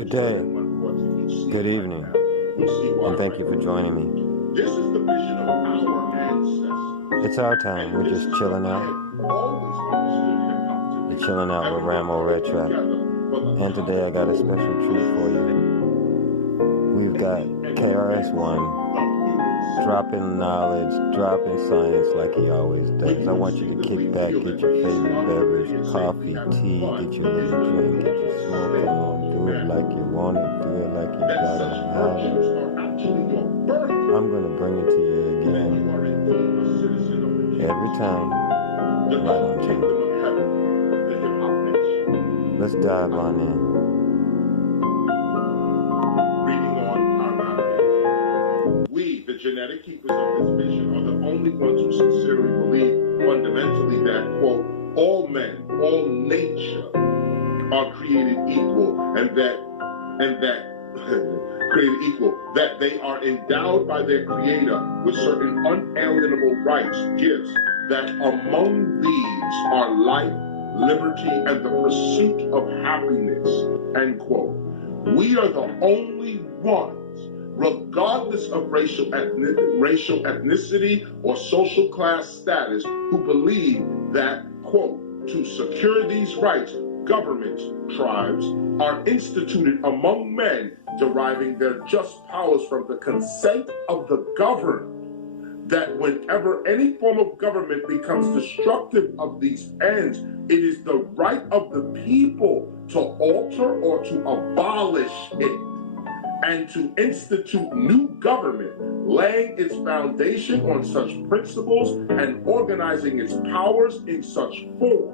Good day, good evening, and thank you for joining me. This is the vision of our ancestors. It's our time. We're just chilling out. You're chilling out with Ramo Retrac. And today I got a special treat for you. We've got KRS-One dropping knowledge, dropping science like he always does. I want you to kick back, get your favorite beverage, coffee, tea, get your little drink, get your smoke on, do it like you want it, do it like you gotta have it. I'm gonna bring it to you again, every time, right on time. Let's dive on in. The genetic keepers of this vision are the only ones who sincerely believe fundamentally that, quote, all men, all nature are created equal, and that created equal, that they are endowed by their creator with certain unalienable rights, gifts, that among these are life, liberty, and the pursuit of happiness, end quote. We are the only ones, regardless of racial ethnicity or social class status, who believe that, quote, to secure these rights, governments, tribes, are instituted among men, deriving their just powers from the consent of the governed, that whenever any form of government becomes destructive of these ends, it is the right of the people to alter or to abolish it, and to institute new government, laying its foundation on such principles and organizing its powers in such form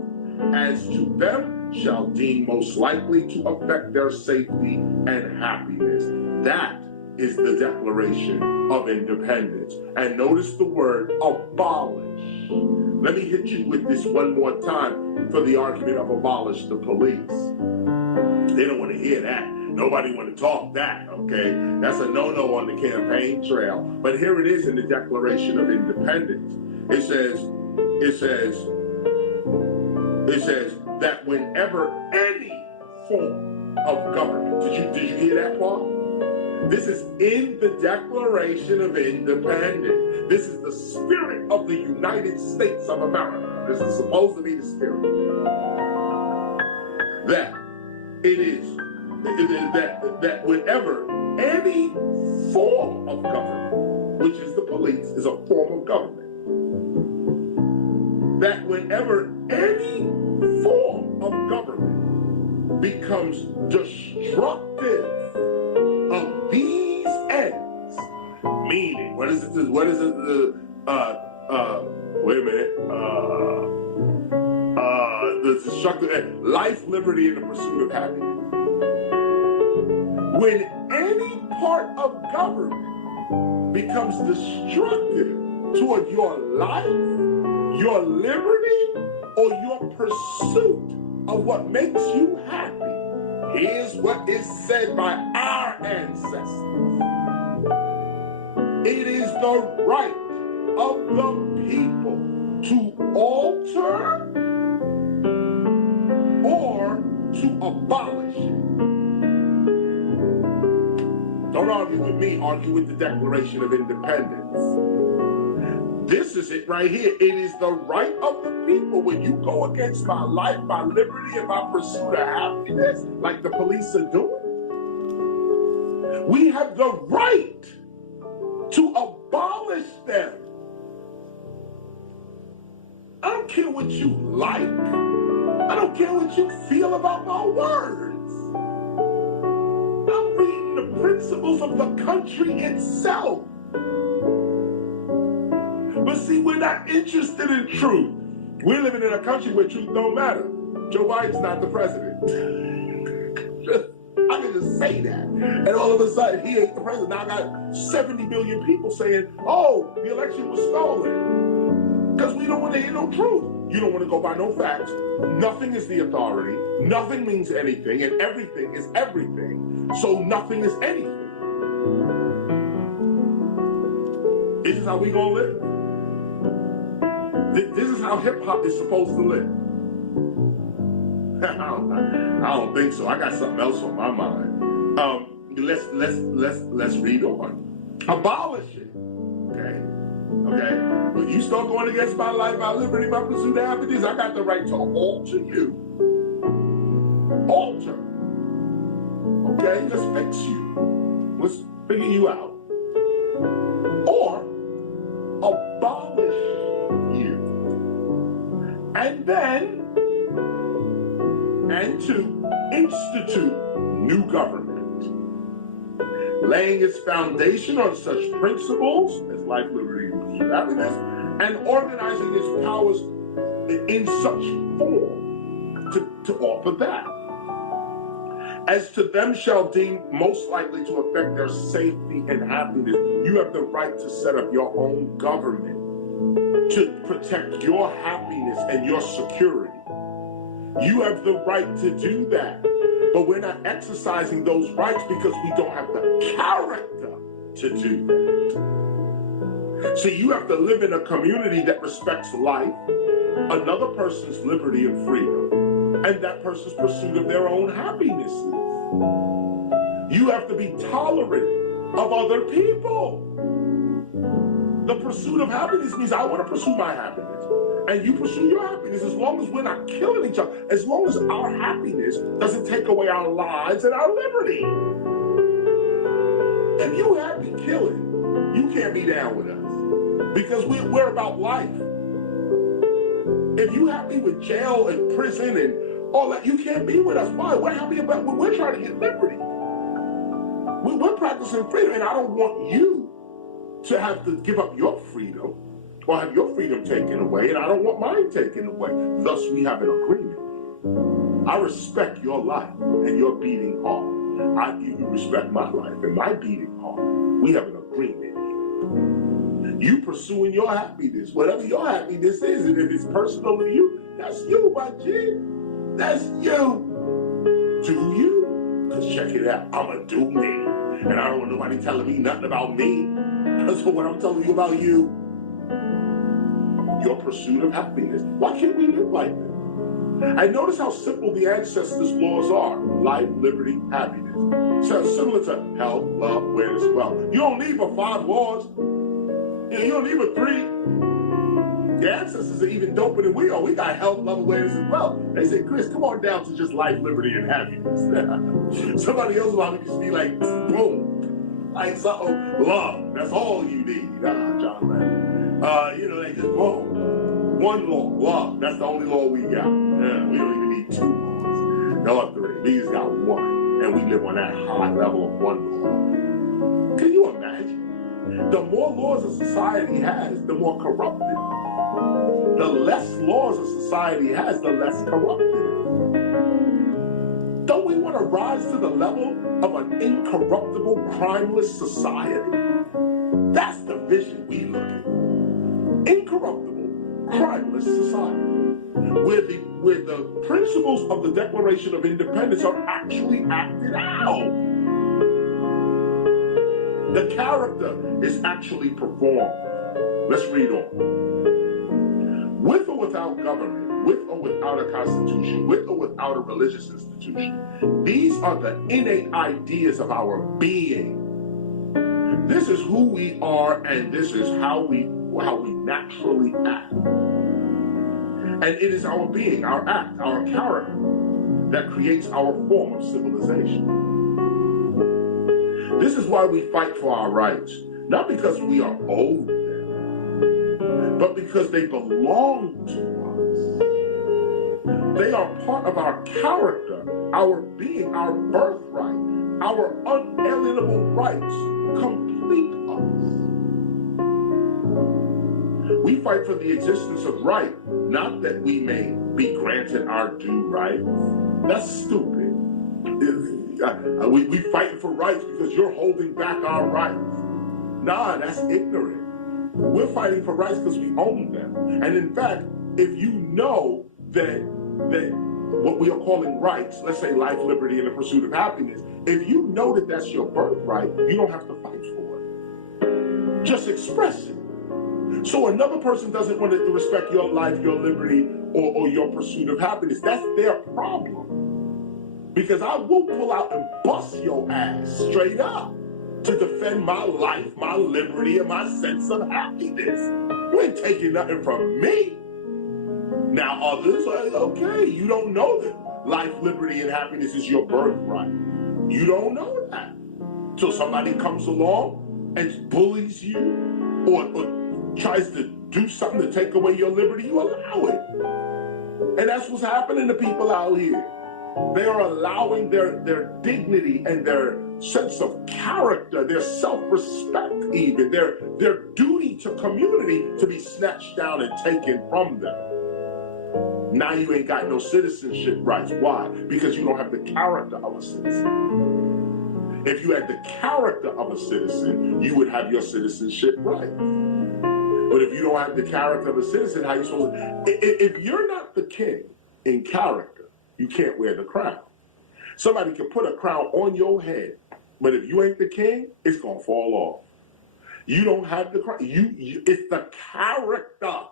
as to them shall deem most likely to affect their safety and happiness. That is the Declaration of Independence. And notice the word abolish. Let me hit you with this one more time for the argument of abolish the police. They don't want to hear that. Nobody want to talk that, okay? That's a no-no on the campaign trail. But here it is in the Declaration of Independence. It says that whenever any form of government, did you hear that part? This is in the Declaration of Independence. This is the spirit of the United States of America. This is supposed to be the spirit. That it is that whenever any form of government, which is the police, is a form of government, that whenever any form of government becomes destructive of these ends, meaning, wait a minute, the destructive end, life, liberty, and the pursuit of happiness. When any part of government becomes destructive toward your life, your liberty, or your pursuit of what makes you happy, here's what is said by our ancestors. It is the right of the people to alter or to abolish it. Don't argue with me, argue with the Declaration of Independence. This is it right here. It is the right of the people. When you go against my life, my liberty, and my pursuit of happiness, like the police are doing, we have the right to abolish them. I don't care what you like. I don't care what you feel about my words. I'm reading the principles of the country itself. But see, we're not interested in truth. We're living in a country where truth don't matter. Joe Biden's not the president. I can just say that. And all of a sudden, he ain't the president. Now I got 70 million people saying, oh, the election was stolen. Because we don't want to hear no truth. You don't want to go by no facts. Nothing is the authority. Nothing means anything. And everything is everything. So nothing is anything. This is how we gonna live. This is how hip-hop is supposed to live. I don't think so. I got something else on my mind. Let's read on. Abolish it. Okay. When you start going against my life, my liberty, my pursuit of happiness, I got the right to alter you. Alter. Okay, let's fix you. Let's figure you out. Or abolish you. And to institute new government, laying its foundation on such principles as life, liberty, and pursuit of happiness, and organizing its powers in such form to offer that, as to them shall deem most likely to affect their safety and happiness. You have the right to set up your own government to protect your happiness and your security. You have the right to do that, but we're not exercising those rights because we don't have the character to do that. So you have to live in a community that respects life, another person's liberty and freedom, and that person's pursuit of their own happiness. You have to be tolerant of other people. The pursuit of happiness means I want to pursue my happiness, and you pursue your happiness, as long as we're not killing each other, as long as our happiness doesn't take away our lives and our liberty. If you happy killing, you can't be down with us, because we're about life. If you happy with jail and prison and all that, you can't be with us. Why? We're happy about what we're trying to get liberty. We're practicing freedom, and I don't want you to have to give up your freedom or have your freedom taken away, and I don't want mine taken away. Thus, we have an agreement. I respect your life and your beating heart. You respect my life and my beating heart. We have an agreement. You pursuing your happiness, whatever your happiness is, and if it's personal to you, that's you, my G. That's you. Do you? Because check it out, I'ma do me. And I don't want nobody telling me nothing about me. So what I'm telling you about you, your pursuit of happiness. Why can't we live like this? And notice how simple the ancestors' laws are. Life, liberty, happiness. So similar to health, love, awareness, wealth. You don't need but 5 laws. You don't need but 3. The ancestors are even doper than we are. We got health, love, awareness, and wealth. They say, Chris, come on down to just life, liberty, and happiness. Somebody else will probably just be like, boom. Like something, love. That's all you need. John Lennon. They just, boom. 1 law, love. That's the only law we got. Yeah, we don't even need 2 laws. No, 3. We just got 1. And we live on that high level of 1 law. Can you imagine? The more laws a society has, the more corrupted. The less laws a society has, the less corrupted. Don't we want to rise to the level of an incorruptible, crimeless society? That's the vision we look at. Incorruptible, crimeless society, where the principles of the Declaration of Independence are actually acted out. The character is actually performed. Let's read on. With or without government, with or without a constitution, with or without a religious institution, these are the innate ideas of our being. This is who we are, and this is how we naturally act. And it is our being, our act, our character that creates our form of civilization. This is why we fight for our rights, not because we are owed them, but because they belong to us. They are part of our character, our being, our birthright, our unalienable rights complete us. We fight for the existence of right, not that we may be granted our due rights. That's stupid. We fighting for rights because you're holding back our rights. Nah, that's ignorant. We're fighting for rights because we own them. And in fact, if you know that what we are calling rights, let's say life, liberty, and the pursuit of happiness, if you know that that's your birthright, you don't have to fight for it. Just express it. So another person doesn't want to respect your life, your liberty, or your pursuit of happiness. That's their problem. Because I will pull out and bust your ass straight up to defend my life, my liberty, and my sense of happiness. You ain't taking nothing from me. Now others are okay, you don't know that life, liberty, and happiness is your birthright. You don't know that. So somebody comes along and bullies you or tries to do something to take away your liberty, you allow it. And that's what's happening to people out here. They are allowing their dignity and their sense of character, their self-respect even, their duty to community to be snatched down and taken from them. Now you ain't got no citizenship rights. Why? Because you don't have the character of a citizen. If you had the character of a citizen, you would have your citizenship rights. But if you don't have the character of a citizen, how you supposed to? If you're not the king in character, you can't wear the crown. Somebody can put a crown on your head, but if you ain't the king, it's gonna fall off. You don't have the crown. It's the character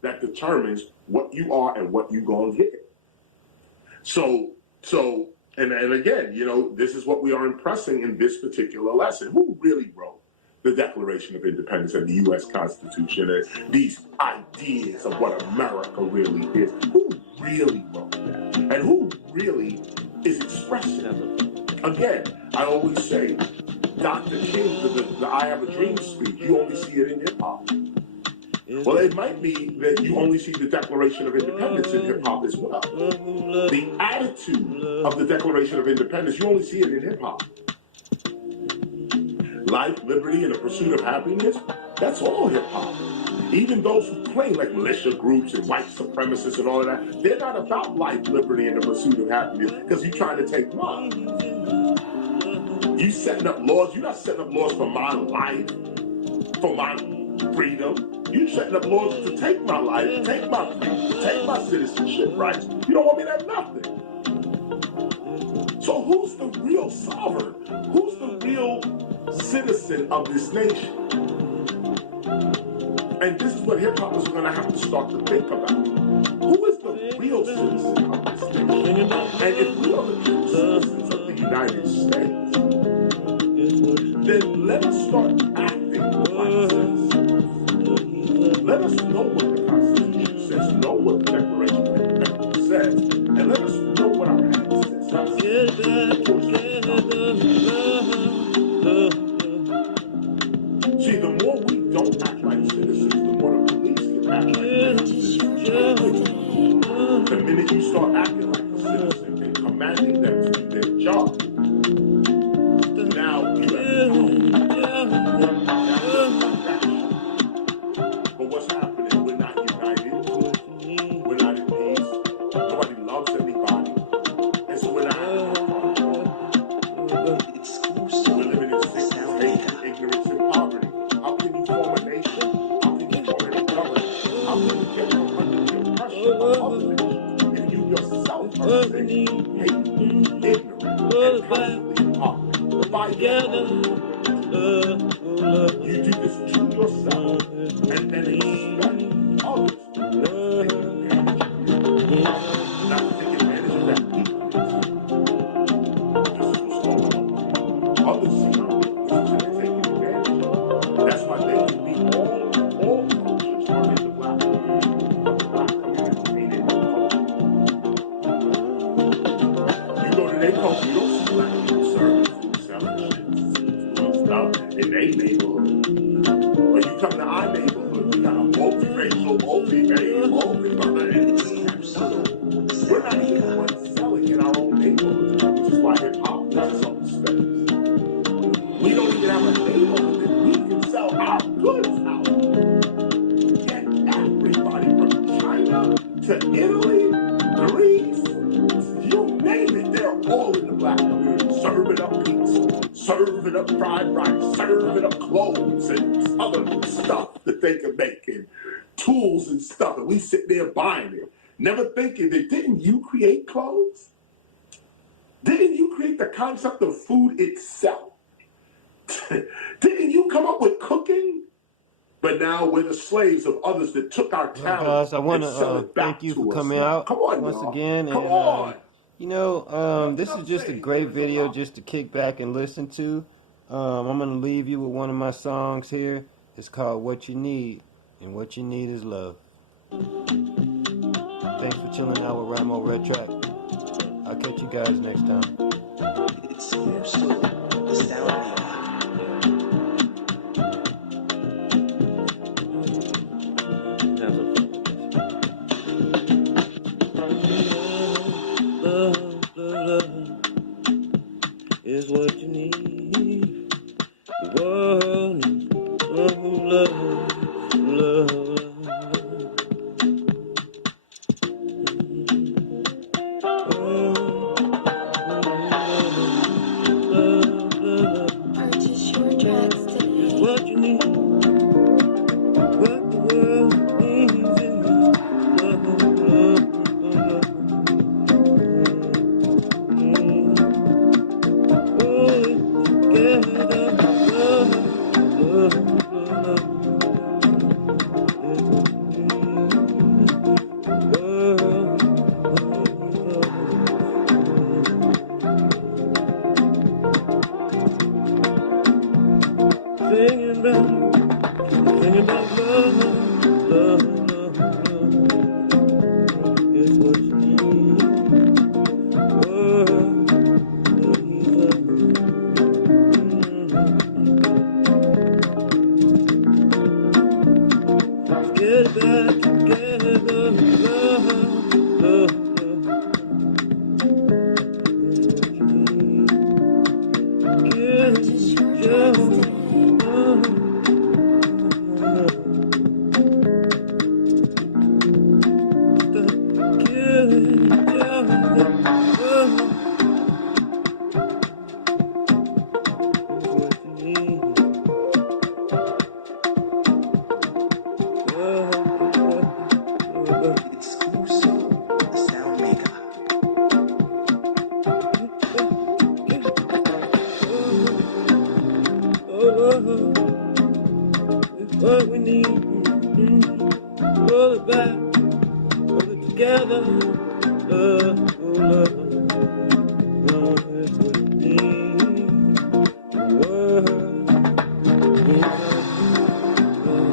that determines what you are and what you gonna get. So, and again, you know, this is what we are impressing in this particular lesson. Who really wrote the Declaration of Independence and the U.S. Constitution and these ideas of what America really is? Who really wrote that? And who really is expressing it? Again, I always say, Dr. King, the I Have a Dream speech, you only see it in hip-hop. Well, it might be that you only see the Declaration of Independence in hip-hop as well. The attitude of the Declaration of Independence, you only see it in hip-hop. Life, liberty, and the pursuit of happiness, that's all hip-hop. Even those who claim, like militia groups and white supremacists and all of that, they're not about life, liberty, and the pursuit of happiness because you're trying to take mine. You setting up laws, you're not setting up laws for my life, for my freedom. You're setting up laws to take my life, take my freedom, take my citizenship rights. You don't want me to have nothing. So who's the real sovereign? Who's the real citizen of this nation? And this is what hip-hop is going to have to start to think about. Who is the real citizen of this nation? And if we are the true citizens of the United States, then let us start acting like citizens. Let us know what the Constitution says, know what the Declaration of Independence says, and let us know what our ancestors said. See, the more we don't act like citizens, the more the police can act like citizens. The minute you start acting like a citizen and commanding them to do their job, now you have power. But what's happening? We're not united. We're not in peace. Nobody loves anybody. And so we're not having fun. We're living in sickness, hate, ignorance, and poverty. How can you form a nation? How can you form any government? How can you get from under the oppression of other nations if you yourself are sick, hate, ignorant, and constantly in poverty? By you do this to yourself and then expect others to take advantage of you. Not to take advantage of that weakness. This is what's going on. Others see our weaknesses and they're taking advantage of it. That's why they can be all cultures are in the black community. But the black community ain't in no culture. You go to their culture, you don't see black people serving food, selling shit, stuff in their neighborhood. When you come to our neighborhood, we got a multiracial, we're not even the ones selling in our own neighborhoods, which is why hip-hop is so expensive. We don't even have a neighborhood that we can sell our goods out. Yet everybody from China to Italy, Greece, you name it, they're all in the black community, serving up pizza, serving up fried rice, serving up clothes and other stuff that they can make, and tools and stuff, and we sit there buying it, never thinking that didn't you create clothes? Didn't you create the concept of food itself? Didn't you come up with cooking? But now we're the slaves of others that took our talent guys, I want and sell to it back thank you to for us. coming out Come on, once y'all. again. Come And on. This is just a great video just to kick back and listen to. I'm going to leave you with one of my songs here. It's called What You Need, and what you need is love. Thanks for chilling out with Ramo Retrac. I'll catch you guys next time. It's the sound is what you need. The world needs love. Purchase your tracks today. What you need, what the world needs is love. Singing about love, is what you need. World needs love. Let's get back together, love. Purchase your tracks today. What we need, pull it back, hold it together, love, love is what we need, the world needs love.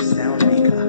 Sound maker.